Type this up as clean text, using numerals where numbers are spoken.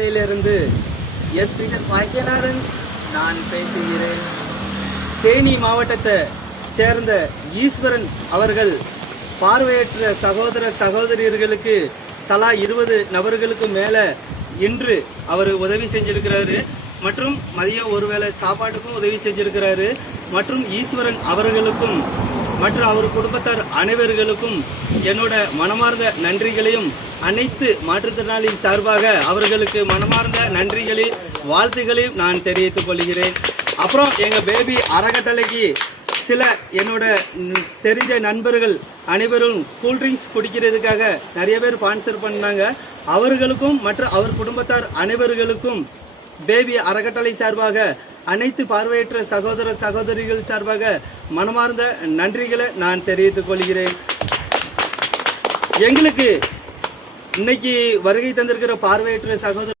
இருந்து S Peter Bakkiyanathan நான் பேசுகிறேன். தேனி மாவட்டத்தை சேர்ந்த ஈஸ்வரன் அவர்கள் பார்வையற்ற சகோதர சகோதரியர்களுக்கு தலா 20 நபர்களுக்கு மேல இன்று அவர் உதவி செஞ்சிருக்கிறாரு. மற்றும் மதியம் ஒருவேளை சாப்பாட்டுக்கும் உதவி செஞ்சிருக்கிறாரு. மற்றும் ஈஸ்வரன் அவர்களுக்கும் மற்றும் அவர் குடும்பத்தார் அனைவர்களுக்கும் என்னோட மனமார்ந்த நன்றிகளையும் அனைத்து மாற்றுத்திறனாளி சார்பாக அவர்களுக்கு மனமார்ந்த நன்றிகளையும் வாழ்த்துக்களையும் நான் தெரிவித்துக் கொள்கிறேன். அப்புறம் எங்க பேபி அறக்கட்டளைக்கு சில என்னோட தெரிஞ்ச நண்பர்கள் அனைவரும் கூல்ட்ரிங்க்ஸ் குடிக்கிறதுக்காக நிறைய பேர் ஸ்பான்சர் பண்ணாங்க. அவர்களுக்கும் மற்றும் அவர் குடும்பத்தார் அனைவர்களுக்கும் பேபி அறக்கட்டளை சார்பாக அனைத்து பார்வையற்ற சகோதர சகோதரிகள் சார்பாக மனமார்ந்த நன்றிகளை நான் தெரிவித்துக் கொள்கிறேன். எங்களுக்கு இன்னைக்கு வருகை தந்திருக்கிற பார்வையற்ற சகோதர